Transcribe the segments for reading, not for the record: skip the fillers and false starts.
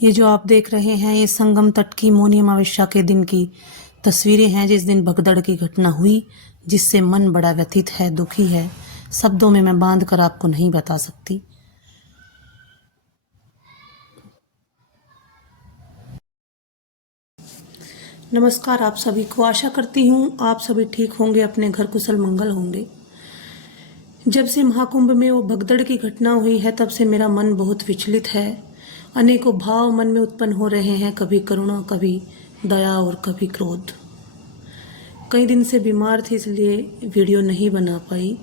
ये जो आप देख रहे हैं ये संगम तट की मौनी अमावस्या के दिन की तस्वीरें हैं, जिस दिन भगदड़ की घटना हुई, जिससे मन बड़ा व्यथित है, दुखी है। शब्दों में मैं बांध कर आपको नहीं बता सकती। नमस्कार आप सभी को। आशा करती हूँ आप सभी ठीक होंगे, अपने घर कुशल मंगल होंगे। जब से महाकुंभ में वो भगदड़ की घटना हुई है तब से मेरा मन बहुत विचलित है। अनेकों भाव मन में उत्पन्न हो रहे हैं, कभी करुणा, कभी दया और कभी क्रोध। कई दिन से बीमार थी इसलिए वीडियो नहीं बना पाई,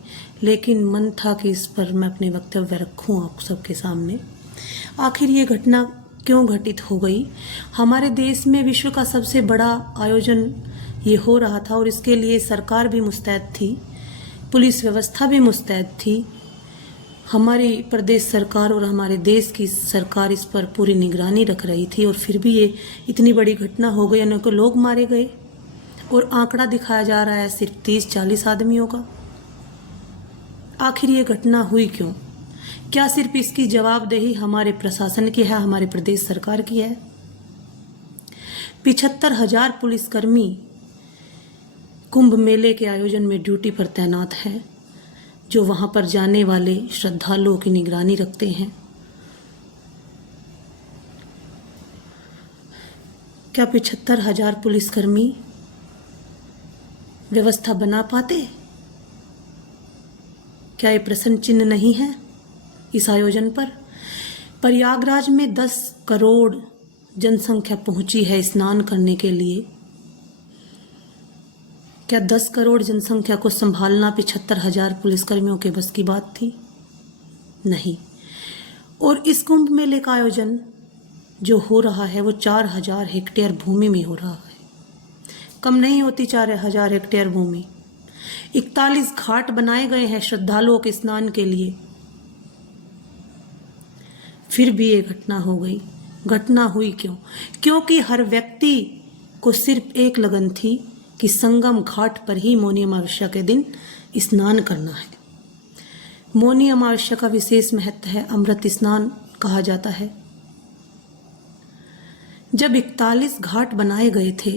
लेकिन मन था कि इस पर मैं अपने वक्तव्य रखूं आप सबके सामने। आखिर ये घटना क्यों घटित हो गई? हमारे देश में विश्व का सबसे बड़ा आयोजन ये हो रहा था और इसके लिए सरकार भी मुस्तैद थी, पुलिस व्यवस्था भी मुस्तैद थी। हमारी प्रदेश सरकार और हमारे देश की सरकार इस पर पूरी निगरानी रख रही थी, और फिर भी ये इतनी बड़ी घटना हो गई, अनेकों लोग मारे गए और आंकड़ा दिखाया जा रहा है सिर्फ 30-40 आदमियों का। आखिर ये घटना हुई क्यों? क्या सिर्फ इसकी जवाबदेही हमारे प्रशासन की है, हमारे प्रदेश सरकार की है? 75,000 पुलिसकर्मी कुंभ मेले के आयोजन में ड्यूटी पर तैनात हैं, जो वहां पर जाने वाले श्रद्धालुओं की निगरानी रखते हैं। क्या 75,000 पुलिसकर्मी व्यवस्था बना पाते? क्या ये प्रश्न चिन्ह नहीं है इस आयोजन पर? प्रयागराज में 10 करोड़ जनसंख्या पहुंची है स्नान करने के लिए। क्या 10 करोड़ जनसंख्या को संभालना 75,000 पुलिसकर्मियों के बस की बात थी? नहीं। और इस कुंभ मेले का आयोजन जो हो रहा है वो 4,000 हेक्टेयर भूमि में हो रहा है। कम नहीं होती 4,000 हेक्टेयर भूमि। 41 घाट बनाए गए हैं श्रद्धालुओं के स्नान के लिए। फिर भी ये घटना हो गई। घटना हुई क्यों? क्योंकि हर व्यक्ति को सिर्फ एक लगन थी कि संगम घाट पर ही मौनी अमावस्या के दिन स्नान करना है। मौनी अमावस्या का विशेष महत्व है, अमृत स्नान कहा जाता है। जब 41 घाट बनाए गए थे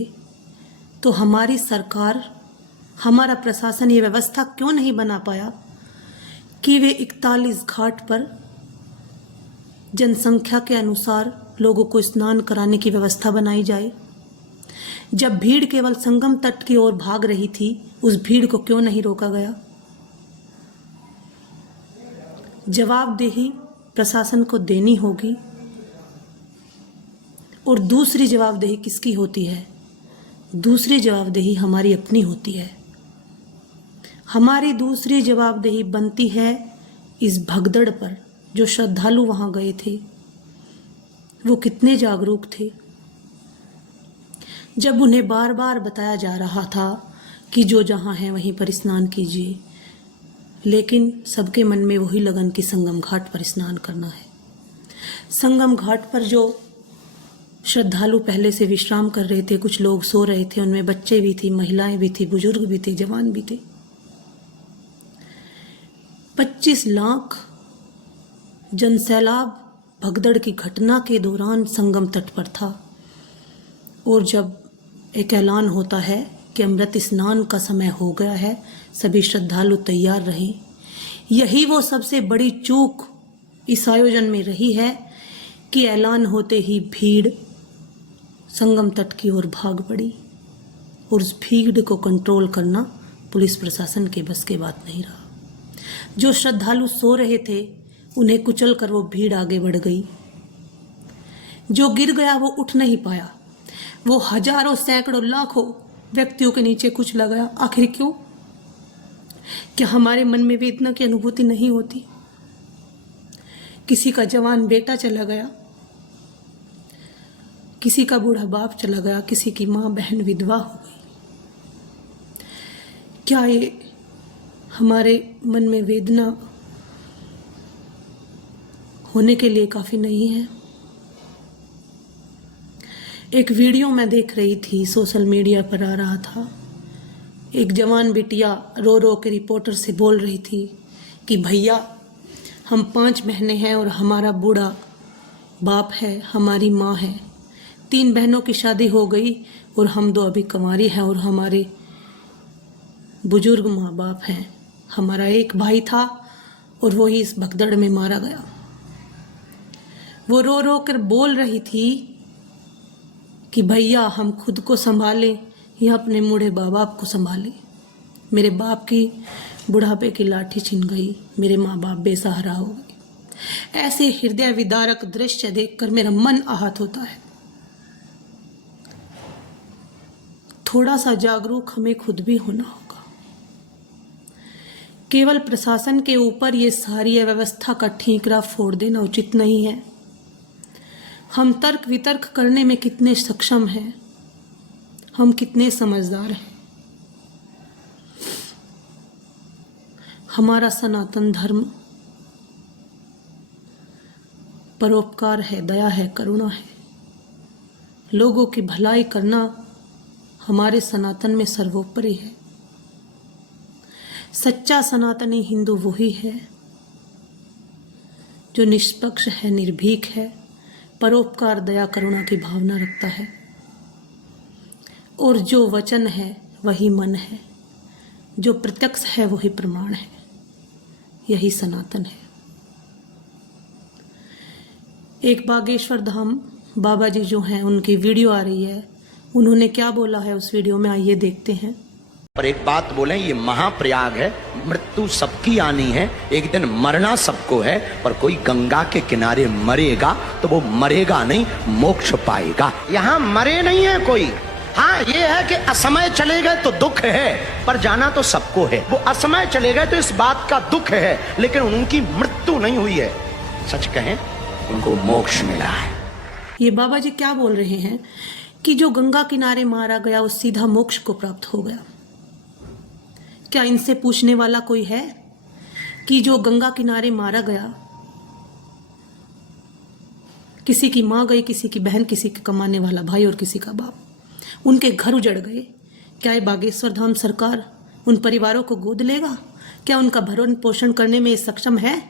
तो हमारी सरकार, हमारा प्रशासन ये व्यवस्था क्यों नहीं बना पाया कि वे 41 घाट पर जनसंख्या के अनुसार लोगों को स्नान कराने की व्यवस्था बनाई जाए? जब भीड़ केवल संगम तट की ओर भाग रही थी, उस भीड़ को क्यों नहीं रोका गया? जवाबदेही प्रशासन को देनी होगी। और दूसरी जवाबदेही किसकी होती है? दूसरी जवाबदेही हमारी अपनी होती है। हमारी दूसरी जवाबदेही बनती है इस भगदड़ पर। जो श्रद्धालु वहां गए थे वो कितने जागरूक थे? जब उन्हें बार बार बताया जा रहा था कि जो जहां है वहीं पर स्नान कीजिए, लेकिन सबके मन में वही लगन कि संगम घाट पर स्नान करना है। संगम घाट पर जो श्रद्धालु पहले से विश्राम कर रहे थे, कुछ लोग सो रहे थे, उनमें बच्चे भी थी, महिलाएं भी थी, बुजुर्ग भी थे, जवान भी थे। 25 लाख जनसैलाब भगदड़ की घटना के दौरान संगम तट पर था। और जब एक ऐलान होता है कि अमृत स्नान का समय हो गया है, सभी श्रद्धालु तैयार रहें। यही वो सबसे बड़ी चूक इस आयोजन में रही है कि ऐलान होते ही भीड़ संगम तट की ओर भाग पड़ी, और उस भीड़ को कंट्रोल करना पुलिस प्रशासन के बस के बात नहीं रहा। जो श्रद्धालु सो रहे थे उन्हें कुचल कर वो भीड़ आगे बढ़ गई। जो गिर गया वो उठ नहीं पाया। वो हजारों, सैकड़ों, लाखों व्यक्तियों के नीचे कुचला गया। आखिर क्यों? क्या हमारे मन में वेदना की अनुभूति नहीं होती? किसी का जवान बेटा चला गया, किसी का बूढ़ा बाप चला गया, किसी की माँ बहन विधवा हो गई। क्या ये हमारे मन में वेदना होने के लिए काफी नहीं है? एक वीडियो मैं देख रही थी, सोशल मीडिया पर आ रहा था। एक जवान बिटिया रो रो के रिपोर्टर से बोल रही थी कि भैया हम 5 बहनें हैं और हमारा बूढ़ा बाप है, हमारी माँ है, 3 बहनों की शादी हो गई और हम 2 अभी कुंवारी हैं और हमारे बुजुर्ग माँ बाप हैं। हमारा एक भाई था और वो ही इस भगदड़ में मारा गया। वो रो रो कर बोल रही थी कि भैया हम खुद को संभालें या अपने बूढ़े माँ बाप को संभालें। मेरे बाप की बुढ़ापे की लाठी छिन गई, मेरे माँ बाप बेसहारा हो गए। ऐसे हृदय विदारक दृश्य देखकर मेरा मन आहत होता है। थोड़ा सा जागरूक हमें खुद भी होना होगा। केवल प्रशासन के ऊपर ये सारी व्यवस्था का ठीकरा फोड़ देना उचित नहीं है। हम तर्क वितर्क करने में कितने सक्षम हैं, हम कितने समझदार हैं। हमारा सनातन धर्म परोपकार है, दया है, करुणा है। लोगों की भलाई करना हमारे सनातन में सर्वोपरि है। सच्चा सनातनी हिंदू वही है जो निष्पक्ष है, निर्भीक है, परोपकार, दया, करुणा की भावना रखता है। और जो वचन है वही मन है, जो प्रत्यक्ष है वही प्रमाण है। यही सनातन है। एक बागेश्वर धाम बाबा जी जो हैं, उनकी वीडियो आ रही है। उन्होंने क्या बोला है उस वीडियो में, आइए देखते हैं। पर एक बात बोलें, ये महाप्रयाग है, मृत्यु सबकी आनी है, एक दिन मरना सबको है। पर कोई गंगा के किनारे मरेगा तो वो मरेगा नहीं, मोक्ष पाएगा। यहाँ मरे नहीं है कोई। हाँ, ये है कि असमय चले गए तो दुख है, पर जाना तो सबको है। वो असमय चले गए तो इस बात का दुख है, लेकिन उनकी मृत्यु नहीं हुई है। सच कहें, उनको मोक्ष मिला है। ये बाबा जी क्या बोल रहे हैं कि जो गंगा किनारे मारा गया वो सीधा मोक्ष को प्राप्त हो गया। क्या इनसे पूछने वाला कोई है कि जो गंगा किनारे मारा गया, किसी की माँ गई, किसी की बहन, किसी के कमाने वाला भाई और किसी का बाप, उनके घर उजड़ गए, क्या ये बागेश्वर धाम सरकार उन परिवारों को गोद लेगा? क्या उनका भरण पोषण करने में सक्षम है?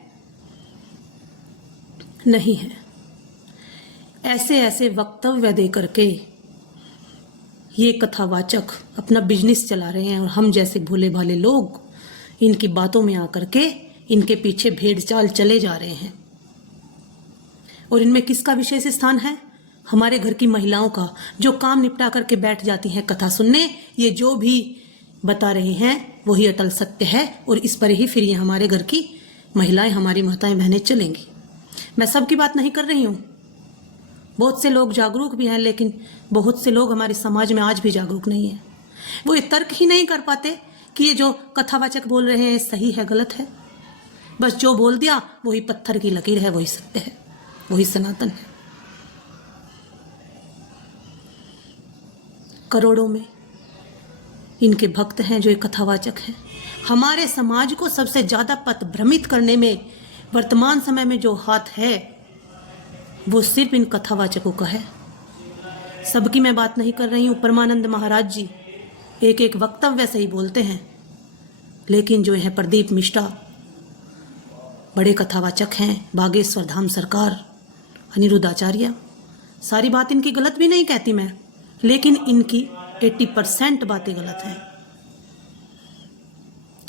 नहीं है। ऐसे ऐसे वक्तव्य दे करके ये कथावाचक अपना बिजनेस चला रहे हैं और हम जैसे भोले भाले लोग इनकी बातों में आकर के इनके पीछे भेड़ चाल चले जा रहे हैं। और इनमें किसका विशेष स्थान है? हमारे घर की महिलाओं का, जो काम निपटा करके बैठ जाती हैं कथा सुनने। ये जो भी बता रहे हैं वही अटल सत्य है और इस पर ही फिर ये हमारे घर की महिलाएं, हमारी माताएं बहनें चलेंगी। मैं सबकी बात नहीं कर रही हूँ, बहुत से लोग जागरूक भी हैं, लेकिन बहुत से लोग हमारे समाज में आज भी जागरूक नहीं है। वो ये तर्क ही नहीं कर पाते कि ये जो कथावाचक बोल रहे हैं सही है, गलत है। बस जो बोल दिया वही पत्थर की लकीर है, वही सत्य है, वही सनातन है। करोड़ों में इनके भक्त हैं जो ये कथावाचक हैं। हमारे समाज को सबसे ज्यादा पथ भ्रमित करने में वर्तमान समय में जो हाथ है वो सिर्फ इन कथावाचकों का है। सबकी मैं बात नहीं कर रही हूँ। परमानंद महाराज जी एक एक वक्तव्य सही बोलते हैं, लेकिन जो है प्रदीप मिश्रा बड़े कथावाचक हैं। बागेश्वर धाम सरकार, अनिरुद्ध आचार्य, सारी बात इनकी गलत भी नहीं कहती मैं, लेकिन इनकी 80% बातें गलत हैं।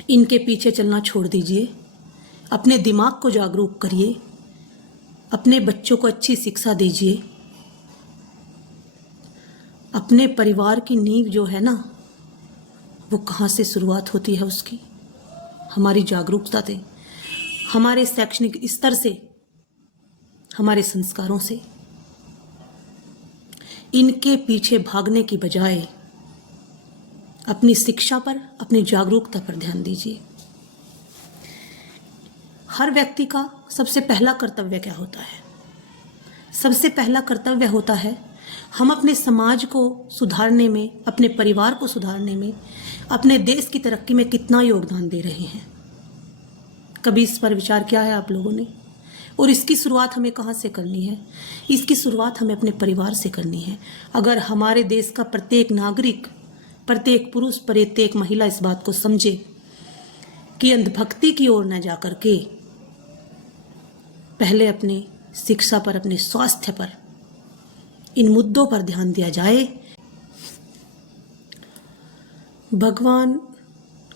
इनके पीछे चलना छोड़ दीजिए, अपने दिमाग को जागरूक करिए, अपने बच्चों को अच्छी शिक्षा दीजिए। अपने परिवार की नींव जो है ना, वो कहाँ से शुरुआत होती है उसकी? हमारी जागरूकता से, हमारे शैक्षणिक स्तर से, हमारे संस्कारों से। इनके पीछे भागने की बजाय अपनी शिक्षा पर, अपनी जागरूकता पर ध्यान दीजिए। हर व्यक्ति का सबसे पहला कर्तव्य क्या होता है? सबसे पहला कर्तव्य होता है हम अपने समाज को सुधारने में, अपने परिवार को सुधारने में, अपने देश की तरक्की में कितना योगदान दे रहे हैं। कभी इस पर विचार किया है आप लोगों ने? और इसकी शुरुआत हमें कहाँ से करनी है? इसकी शुरुआत हमें अपने परिवार से करनी है। अगर हमारे देश का प्रत्येक नागरिक, प्रत्येक पुरुष, प्रत्येक महिला इस बात को समझे कि अंधभक्ति की ओर न जाकर के पहले अपने शिक्षा पर, अपने स्वास्थ्य पर, इन मुद्दों पर ध्यान दिया जाए। भगवान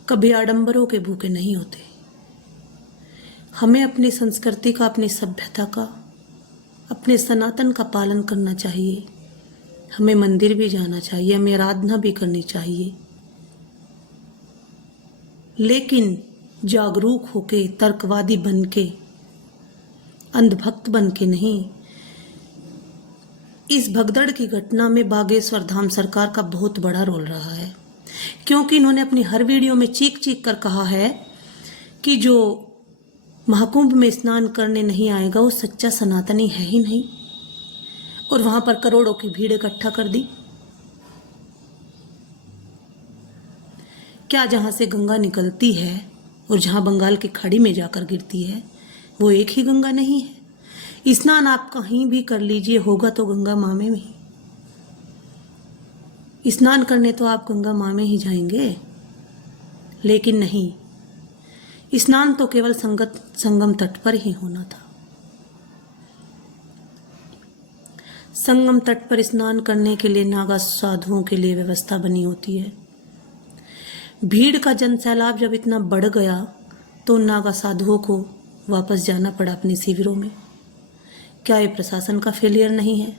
कभी आडंबरों के भूखे नहीं होते। हमें अपनी संस्कृति का, अपनी सभ्यता का, अपने सनातन का पालन करना चाहिए। हमें मंदिर भी जाना चाहिए, हमें आराधना भी करनी चाहिए, लेकिन जागरूक होके, तर्कवादी बन के, अंधभक्त बन के नहीं। इस भगदड़ की घटना में बागेश्वर धाम सरकार का बहुत बड़ा रोल रहा है, क्योंकि इन्होंने अपनी हर वीडियो में चीख चीख कर कहा है कि जो महाकुंभ में स्नान करने नहीं आएगा वो सच्चा सनातनी है ही नहीं, और वहां पर करोड़ों की भीड़ इकट्ठा कर दी। क्या जहां से गंगा निकलती है और जहां बंगाल की खाड़ी में जाकर गिरती है वो एक ही गंगा नहीं है? स्नान आप कहीं भी कर लीजिए, होगा तो गंगा माँ में ही। स्नान करने तो आप गंगा माँ में ही जाएंगे, लेकिन नहीं, स्नान तो केवल संगम तट पर ही होना था। संगम तट पर स्नान करने के लिए नागा साधुओं के लिए व्यवस्था बनी होती है। भीड़ का जनसैलाब जब इतना बढ़ गया तो नागा साधुओं को वापस जाना पड़ा अपने शिविरों में। क्या ये प्रशासन का फेलियर नहीं है?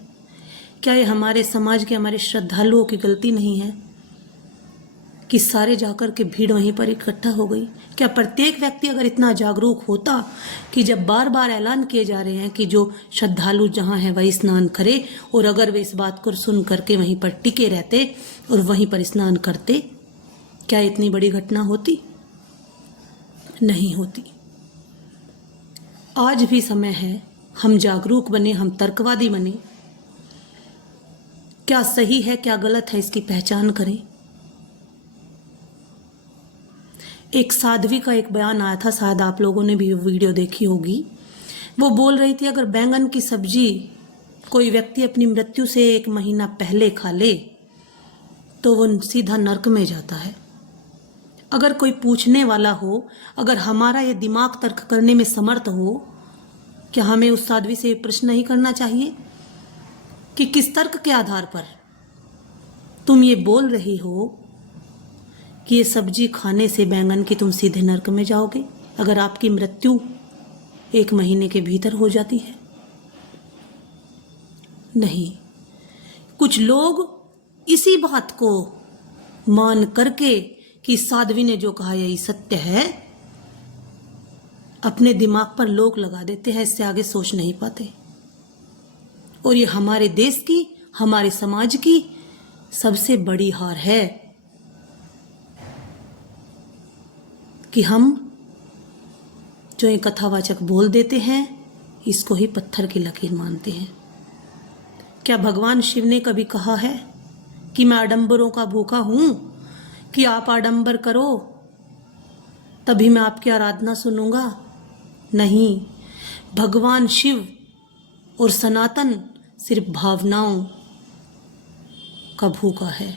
क्या ये हमारे समाज के, हमारे श्रद्धालुओं की गलती नहीं है कि सारे जाकर के भीड़ वहीं पर इकट्ठा हो गई? क्या प्रत्येक व्यक्ति अगर इतना जागरूक होता कि जब बार बार ऐलान किए जा रहे हैं कि जो श्रद्धालु जहां है वही स्नान करे, और अगर वे इस बात को सुन करके वहीं पर टिके रहते और वहीं पर स्नान करते, क्या इतनी बड़ी घटना होती? नहीं होती। आज भी समय है, हम जागरूक बने, हम तर्कवादी बने। क्या सही है, क्या गलत है, इसकी पहचान करें। एक साध्वी का एक बयान आया था, शायद आप लोगों ने भी वीडियो देखी होगी। वो बोल रही थी अगर बैंगन की सब्जी कोई व्यक्ति अपनी मृत्यु से 1 महीना पहले खा ले तो वो सीधा नर्क में जाता है। अगर कोई पूछने वाला हो, अगर हमारा ये दिमाग तर्क करने में समर्थ हो, क्या हमें उस साध्वी से प्रश्न नहीं करना चाहिए कि किस तर्क के आधार पर तुम ये बोल रही हो कि ये सब्जी खाने से बैंगन की तुम सीधे नर्क में जाओगे, अगर आपकी मृत्यु 1 महीने के भीतर हो जाती है? नहीं। कुछ लोग इसी बात को मान करके कि साध्वी ने जो कहा यही सत्य है, अपने दिमाग पर लोक लगा देते हैं, इससे आगे सोच नहीं पाते। और ये हमारे देश की, हमारे समाज की सबसे बड़ी हार है कि हम जो ये कथावाचक बोल देते हैं इसको ही पत्थर की लकीर मानते हैं। क्या भगवान शिव ने कभी कहा है कि मैं आडंबरों का भूखा हूं, कि आप आडंबर करो तभी मैं आपकी आराधना सुनूंगा? नहीं, भगवान शिव और सनातन सिर्फ भावनाओं का भूखा है।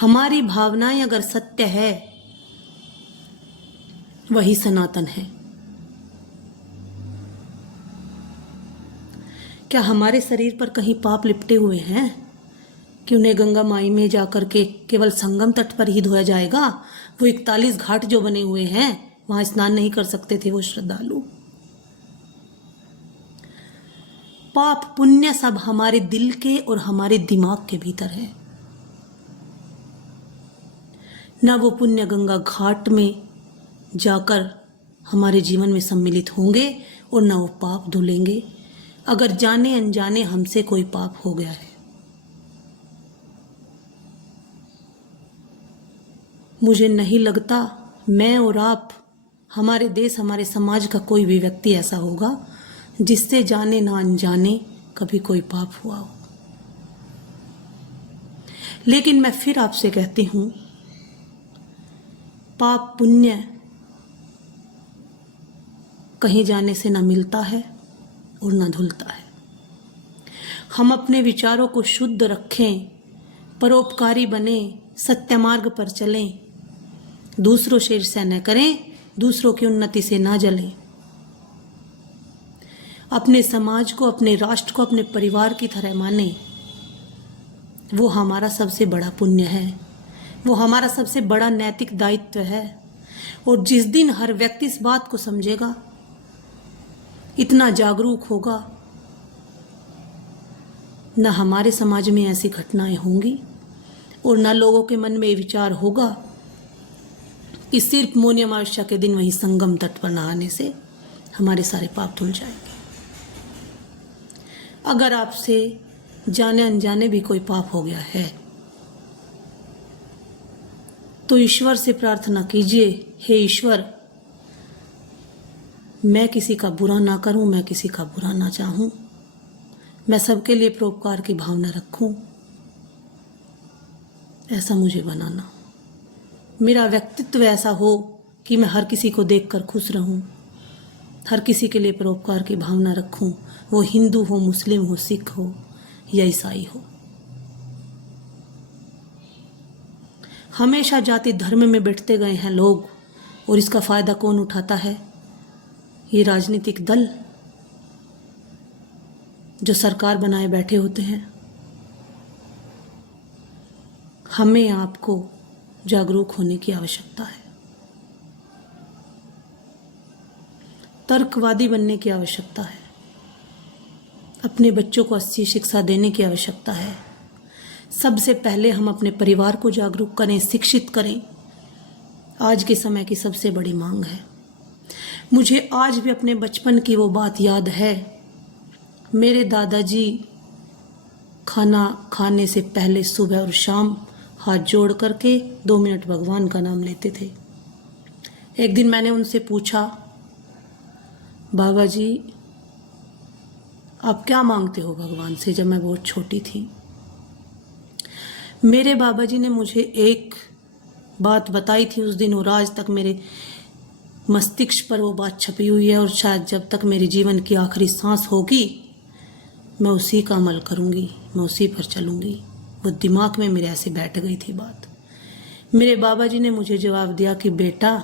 हमारी भावनाएं अगर सत्य है वही सनातन है। क्या हमारे शरीर पर कहीं पाप लिपटे हुए हैं कि उन्हें गंगा माई में जाकर के केवल संगम तट पर ही धोया जाएगा? वो 41 घाट जो बने हुए हैं वहां स्नान नहीं कर सकते थे वो श्रद्धालु? पाप पुण्य सब हमारे दिल के और हमारे दिमाग के भीतर है। ना वो पुण्य गंगा घाट में जाकर हमारे जीवन में सम्मिलित होंगे और ना वो पाप धुलेंगे अगर जाने अनजाने हमसे कोई पाप हो गया है। मुझे नहीं लगता मैं और आप, हमारे देश, हमारे समाज का कोई भी व्यक्ति ऐसा होगा जिससे जाने ना अनजाने कभी कोई पाप हुआ हो। लेकिन मैं फिर आपसे कहती हूं, पाप पुण्य कहीं जाने से ना मिलता है और ना धुलता है। हम अपने विचारों को शुद्ध रखें, परोपकारी बने, सत्य मार्ग पर चलें, दूसरों से ईर्ष्या न करें, दूसरों की उन्नति से ना जलें। अपने समाज को, अपने राष्ट्र को अपने परिवार की तरह माने, वो हमारा सबसे बड़ा पुण्य है, वो हमारा सबसे बड़ा नैतिक दायित्व है। और जिस दिन हर व्यक्ति इस बात को समझेगा, इतना जागरूक होगा, न हमारे समाज में ऐसी घटनाएं होंगी और न लोगों के मन में ये विचार होगा कि सिर्फ मौनी अमावस्या के दिन वहीं संगम तट पर नहाने से हमारे सारे पाप धुल जाएंगे। अगर आपसे जाने अनजाने भी कोई पाप हो गया है तो ईश्वर से प्रार्थना कीजिए, हे ईश्वर, मैं किसी का बुरा ना करूं, मैं किसी का बुरा ना चाहूं, मैं सबके लिए परोपकार की भावना रखूं, ऐसा मुझे बनाना। मेरा व्यक्तित्व ऐसा हो कि मैं हर किसी को देखकर खुश रहूं, हर किसी के लिए परोपकार की भावना रखूं, वो हिंदू हो, मुस्लिम हो, सिख हो या ईसाई हो। हमेशा जाति धर्म में बैठते गए हैं लोग, और इसका फायदा कौन उठाता है? ये राजनीतिक दल जो सरकार बनाए बैठे होते हैं। हमें आपको जागरूक होने की आवश्यकता है, तर्कवादी बनने की आवश्यकता है, अपने बच्चों को अच्छी शिक्षा देने की आवश्यकता है। सबसे पहले हम अपने परिवार को जागरूक करें, शिक्षित करें। आज के समय की सबसे बड़ी मांग है। मुझे आज भी अपने बचपन की वो बात याद है। मेरे दादाजी खाना खाने से पहले सुबह और शाम हाथ जोड़ करके 2 मिनट भगवान का नाम लेते थे। एक दिन मैंने उनसे पूछा, बाबा जी आप क्या मांगते हो भगवान से, जब मैं बहुत छोटी थी। मेरे बाबा जी ने मुझे एक बात बताई थी उस दिन, और आज तक मेरे मस्तिष्क पर वो बात छपी हुई है, और शायद जब तक मेरे जीवन की आखिरी सांस होगी मैं उसी का अमल करूंगी, मैं उसी पर चलूंगी। वो दिमाग में मेरे ऐसे बैठ गई थी बात। मेरे बाबा जी ने मुझे जवाब दिया कि बेटा,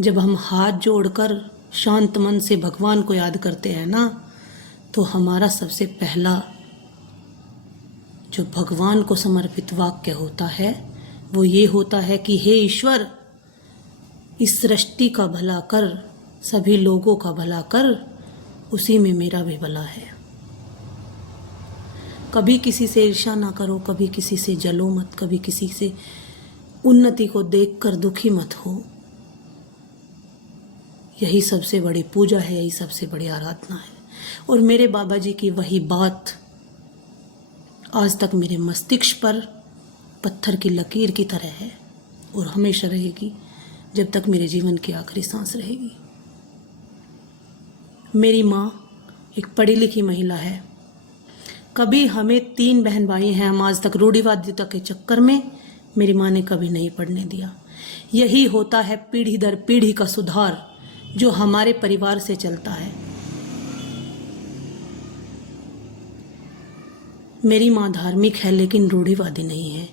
जब हम हाथ जोड़कर शांत मन से भगवान को याद करते हैं ना, तो हमारा सबसे पहला जो भगवान को समर्पित वाक्य होता है वो ये होता है कि हे ईश्वर, इस सृष्टि का भला कर, सभी लोगों का भला कर, उसी में मेरा भी भला है। कभी किसी से ईर्ष्या ना करो, कभी किसी से जलो मत, कभी किसी से उन्नति को देखकर दुखी मत हो। यही सबसे बड़ी पूजा है, यही सबसे बड़ी आराधना है। और मेरे बाबा जी की वही बात आज तक मेरे मस्तिष्क पर पत्थर की लकीर की तरह है और हमेशा रहेगी जब तक मेरे जीवन की आखिरी सांस रहेगी। मेरी माँ एक पढ़ी लिखी महिला है। कभी हमें 3 बहन भाई हैं, हम आज तक रूढ़िवादिता के चक्कर में मेरी माँ ने कभी नहीं पढ़ने दिया। यही होता है पीढ़ी दर पीढ़ी का सुधार जो हमारे परिवार से चलता है। मेरी माँ धार्मिक है लेकिन रूढ़िवादी नहीं है।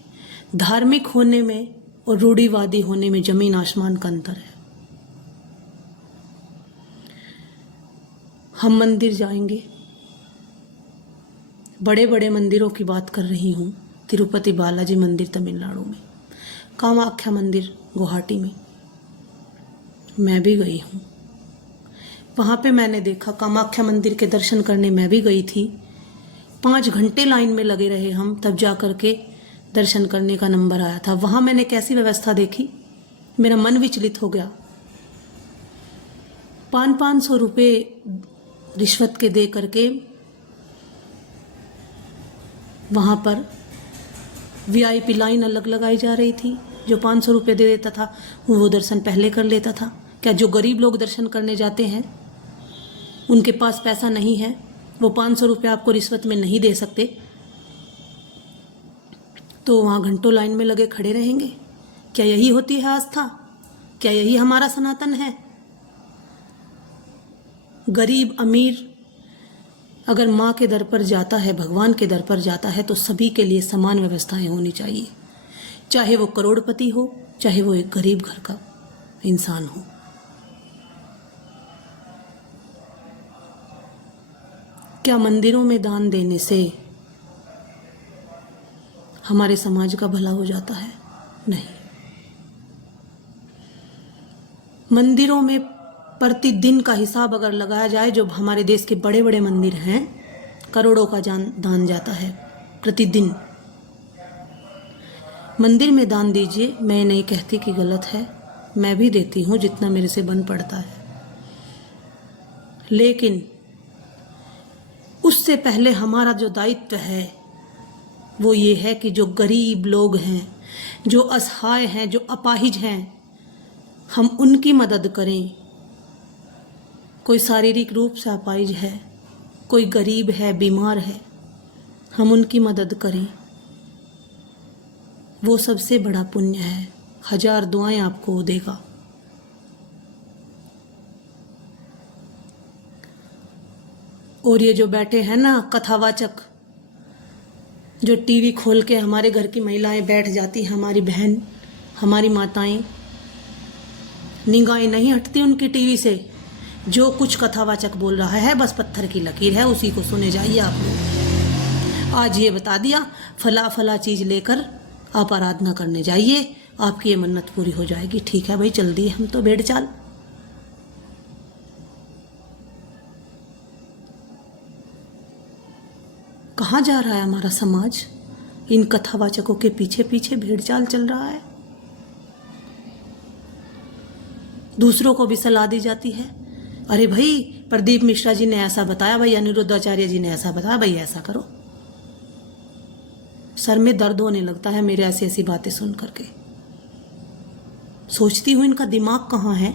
धार्मिक होने में और रूढ़िवादी होने में जमीन आसमान का अंतर है। हम मंदिर जाएंगे, बड़े बड़े मंदिरों की बात कर रही हूँ। तिरुपति बालाजी मंदिर तमिलनाडु में, कामाख्या मंदिर गुवाहाटी में मैं भी गई हूँ। वहाँ पे मैंने देखा, कामाख्या मंदिर के दर्शन करने मैं भी गई थी। 5 घंटे लाइन में लगे रहे हम, तब जा कर के दर्शन करने का नंबर आया था। वहाँ मैंने कैसी व्यवस्था देखी, मेरा मन विचलित हो गया। 500 रुपये रिश्वत के दे करके वहाँ पर वीआईपी लाइन अलग लगाई जा रही थी। जो 500 रुपये दे देता था वो दर्शन पहले कर लेता था। क्या जो गरीब लोग दर्शन करने जाते हैं उनके पास पैसा नहीं है, वो 500 रुपये आपको रिश्वत में नहीं दे सकते, तो वहाँ घंटों लाइन में लगे खड़े रहेंगे? क्या यही होती है आस्था? क्या यही हमारा सनातन है? गरीब अमीर अगर माँ के दर पर जाता है, भगवान के दर पर जाता है, तो सभी के लिए समान व्यवस्थाएं होनी चाहिए, चाहे वो करोड़पति हो, चाहे वो एक गरीब घर का इंसान हो। क्या मंदिरों में दान देने से हमारे समाज का भला हो जाता है? नहीं। मंदिरों में प्रतिदिन का हिसाब अगर लगाया जाए, जो हमारे देश के बड़े बड़े मंदिर हैं, करोड़ों का दान जाता है प्रतिदिन। मंदिर में दान दीजिए, मैं नहीं कहती कि गलत है, मैं भी देती हूँ जितना मेरे से बन पड़ता है, लेकिन उससे पहले हमारा जो दायित्व है वो ये है कि जो गरीब लोग हैं, जो असहाय हैं, जो अपाहिज हैं, हम उनकी मदद करें। कोई शारीरिक रूप से अपाहिज है, कोई गरीब है, बीमार है, हम उनकी मदद करें, वो सबसे बड़ा पुण्य है। 1000 दुआएं आपको वो देगा। और ये जो बैठे हैं ना कथावाचक, जो टीवी खोल के हमारे घर की महिलाएं बैठ जाती, हमारी बहन, हमारी माताएं, निगाहें नहीं हटती उनकी टीवी से। जो कुछ कथावाचक बोल रहा है बस पत्थर की लकीर है, उसी को सुने जाइए आप लोग। आज ये बता दिया फला फला चीज लेकर आप आराधना करने जाइए, आपकी ये मन्नत पूरी हो जाएगी। ठीक है भाई, चल दिए हम तो भेड़ चाल। कहाँ जा रहा है हमारा समाज? इन कथावाचकों के पीछे पीछे भेड़ चाल चल रहा है। दूसरों को भी सलाह दी जाती है, अरे भाई प्रदीप मिश्रा जी ने ऐसा बताया, भाई अनिरुद्धाचार्य जी ने ऐसा बताया, भाई ऐसा करो। सर में दर्द होने लगता है मेरे ऐसी ऐसी बातें सुन करके। सोचती हूँ इनका दिमाग कहाँ है,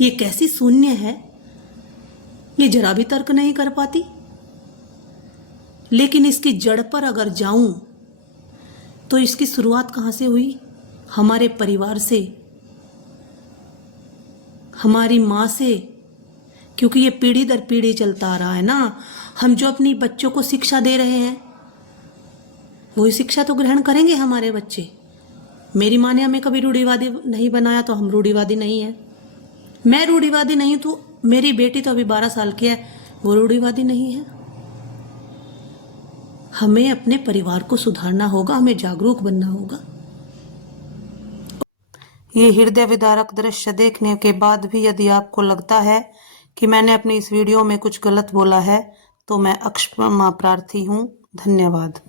ये कैसी शून्य है, ये जरा भी तर्क नहीं कर पाती। लेकिन इसकी जड़ पर अगर जाऊं तो इसकी शुरुआत कहाँ से हुई? हमारे परिवार से, हमारी माँ से, क्योंकि ये पीढ़ी दर पीढ़ी चलता आ रहा है ना। हम जो अपनी बच्चों को शिक्षा दे रहे हैं वही शिक्षा तो ग्रहण करेंगे हमारे बच्चे। मेरी माँ ने हमें कभी रूढ़िवादी नहीं बनाया तो हम रूढ़िवादी नहीं है। मैं रूढ़िवादी नहीं तो मेरी बेटी तो अभी 12 साल की है, वो रूढ़िवादी नहीं है। हमें अपने परिवार को सुधारना होगा, हमें जागरूक बनना होगा। ये हृदय विदारक दृश्य देखने के बाद भी यदि आपको लगता है कि मैंने अपनी इस वीडियो में कुछ गलत बोला है तो मैं अक्षमा प्रार्थी हूँ। धन्यवाद।